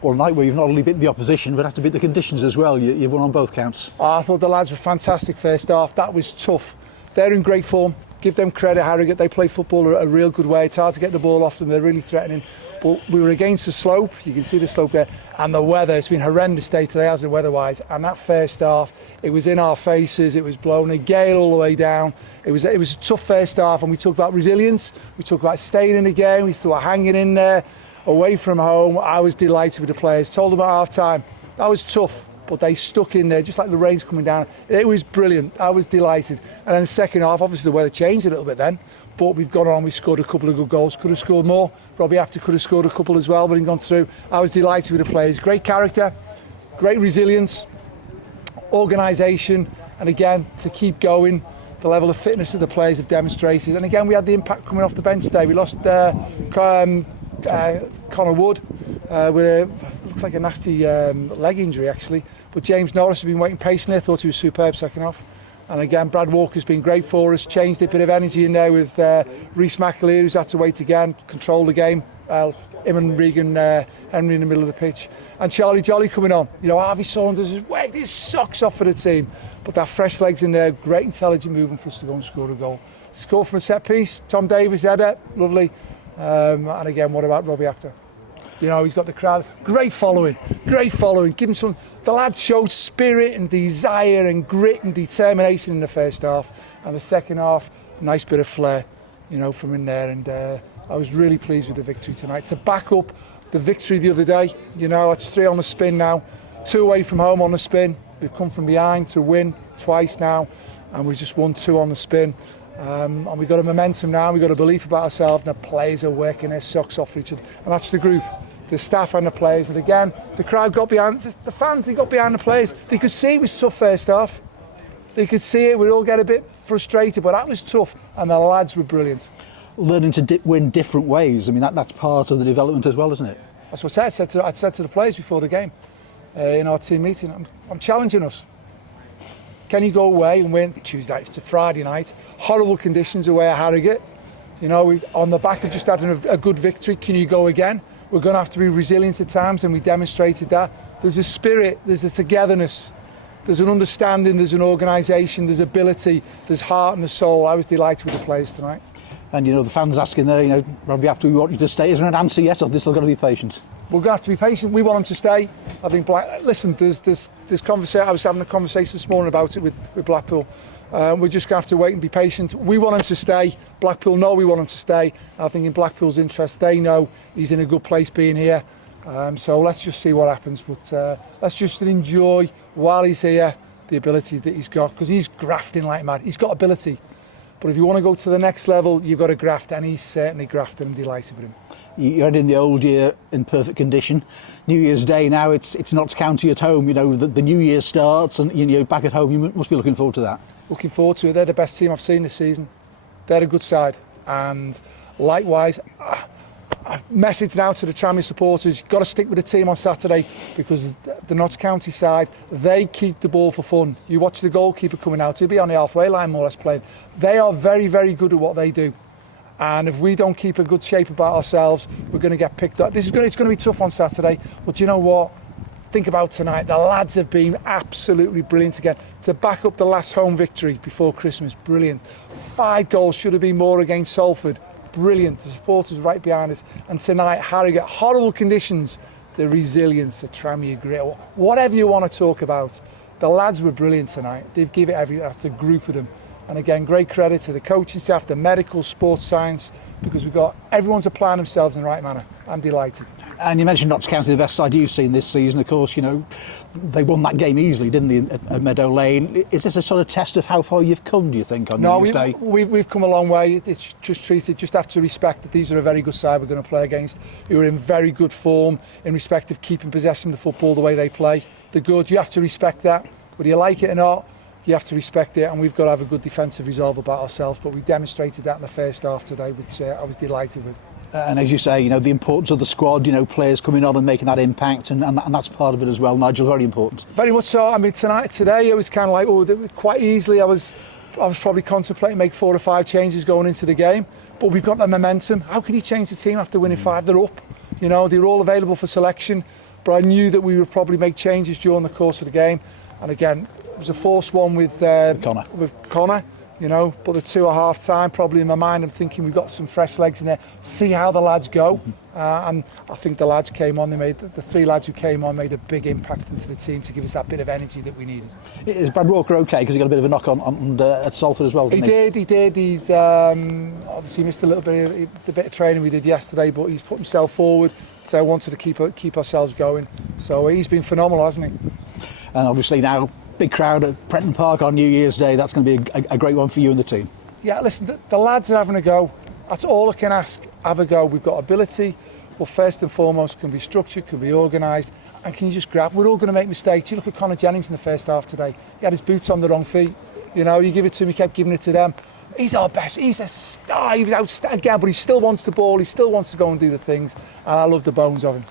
Well, a night where you've not only beat the opposition, but had to beat the conditions as well. You've won on both counts. I thought the lads were fantastic first half. That was tough. They're in great form. Give them credit, Harrogate. They play football a real good way. It's hard to get the ball off them. They're really threatening. But we were against the slope. You can see the slope there. And the weather. It's been horrendous day today, hasn't it, weather-wise. And that first half, it was in our faces. It was blowing a gale all the way down. It was a tough first half. And we talked about resilience. We talked about staying in the game. We talked about hanging in there. Away from home, I was delighted with the players. Told them at half-time, that was tough, but they stuck in there, just like the rain's coming down. It was brilliant. I was delighted. And then the second half, obviously the weather changed a little bit then, but we've gone on, we scored a couple of good goals. Could have scored more. 𝗬𝗢𝗡𝗡𝗘𝗥 could have scored a couple as well, but he gone through. I was delighted with the players. Great character, great resilience, organisation, and again, to keep going, the level of fitness that the players have demonstrated. And again, we had the impact coming off the bench today. We lost Connor Wood with looks like a nasty leg injury actually, but James Norris has been waiting patiently. I thought he was superb second half, and again Brad Walker's been great for us, changed a bit of energy in there with 𝗬𝗢𝗨𝗥𝗧, who's had to wait again, control the game, him and Regan Henry in the middle of the pitch, and Charlie Jolly coming on. You know, Harvey Saunders has worked his socks off for the team, but that fresh legs in there, great intelligent movement for us to go and score a goal. Score from a set piece, Tom Davies header, lovely. And again, what about 𝗬𝗢𝗡𝗡𝗏? You know, he's got the crowd. Great following. Give him some. The lads showed spirit and desire and grit and determination in the first half. And the second half, nice bit of flair, you know, from in there. And I was really pleased with the victory tonight. To back up the victory the other day, you know, it's 3 on the spin now. 2 away from home on the spin. We've come from behind to win twice now. And we've just won 2 on the spin. And we've got a momentum now, we've got a belief about ourselves, and the players are working their socks off for each other. And that's the group, the staff and the players. And again, the crowd got behind, the fans, they got behind the players. They could see it was tough first half. They could see it, we'd all get a bit frustrated, but that was tough, and the lads were brilliant. Learning to win different ways, I mean, that's part of the development as well, isn't it? That's what I said to the players before the game in our team meeting. I'm challenging us. Can you go away and win Tuesday night to Friday night? Horrible conditions away at Harrogate. You know, on the back of just having a good victory, can you go again? We're going to have to be resilient at times, and we demonstrated that. There's a spirit, there's a togetherness, there's an understanding, there's an organisation, there's ability, there's heart and the soul. I was delighted with the players tonight. And you know, the fans asking there, you know, 𝗬𝗢𝗡𝗡𝗏, we want you to stay. Is there an answer yes, or this still got to be patient? We're going to have to be patient. We want them to stay. I think listen, there's conversation. I was having a conversation this morning about it with Blackpool. We're just going to have to wait and be patient. We want him to stay. Blackpool know we want him to stay. I think in Blackpool's interest, they know he's in a good place being here. So let's just see what happens. But let's just enjoy while he's here the ability that he's got, because he's grafting like mad. He's got ability. But if you want to go to the next level, you've got to graft, and he's certainly grafted. I'm delighted with him. You had in the old year in perfect condition. New Year's Day now, it's Notts County at home. You know, the New Year starts, and you know, back at home, you must be looking forward to that. Looking forward to it. They're the best team I've seen this season. They're a good side, and likewise, message now to the Tranmere supporters: you've got to stick with the team on Saturday, because the Notts County side, they keep the ball for fun. You watch the goalkeeper coming out; he'll be on the halfway line more or less playing. They are very, very good at what they do. And if we don't keep a good shape about ourselves, we're going to get picked up. It's going to be tough on Saturday. But you know what? Think about tonight. The lads have been absolutely brilliant again. To back up the last home victory before Christmas, brilliant. 5 goals, should have been more against Salford. Brilliant. The supporters right behind us. And tonight, Harrogate, horrible conditions. The resilience, the Tranmere grit, whatever you want to talk about. The lads were brilliant tonight. They've given it everything. That's a group of them. And again, great credit to the coaching staff, the medical, sports science, because everyone's applying themselves in the right manner. I'm delighted. And you mentioned Notts County, the best side you've seen this season. Of course, you know, they won that game easily, didn't they, at Meadow Lane? Is this a sort of test of how far you've come, do you think, on New Year's Day? We've come a long way. It's just have to respect that these are a very good side we're going to play against, who are in very good form in respect of keeping possession of the football the way they play. They're good. You have to respect that. Whether you like it or not, you have to respect it, and we've got to have a good defensive resolve about ourselves. But we demonstrated that in the first half today, which I was delighted with. And as you say, you know, the importance of the squad, you know, players coming on and making that impact, and that's part of it as well, Nigel, very important. Very much so. I mean, today it was kind of like, quite easily I was probably contemplating make 4 or 5 changes going into the game, but we've got the momentum. How can you change the team after winning 5? They're up. You know, they're all available for selection. but I knew that we would probably make changes during the course of the game. And again, it was a forced one with Connor, you know, but the 2 at half time, probably in my mind, I'm thinking we've got some fresh legs in there, see how the lads go. And I think the lads came on, the 3 lads who came on made a big impact into the team to give us that bit of energy that we needed. Is Brad Walker okay? Because he got a bit of a knock on at Salford as well, didn't he? He did. He'd obviously missed a bit of training we did yesterday, but he's put himself forward, so I wanted to keep ourselves going. So he's been phenomenal, hasn't he? And obviously now, big crowd at Prenton Park on New Year's Day. That's going to be a great one for you and the team. Yeah, listen, the lads are having a go. That's all I can ask. Have a go. We've got ability. Well, first and foremost, can be structured, can be organised, and can you just grab? We're all going to make mistakes. You look at Conor Jennings in the first half today. He had his boots on the wrong feet. You know, you give it to him, he kept giving it to them. He's our best. He's a star. He was outstanding again, but he still wants the ball. He still wants to go and do the things, and I love the bones of him.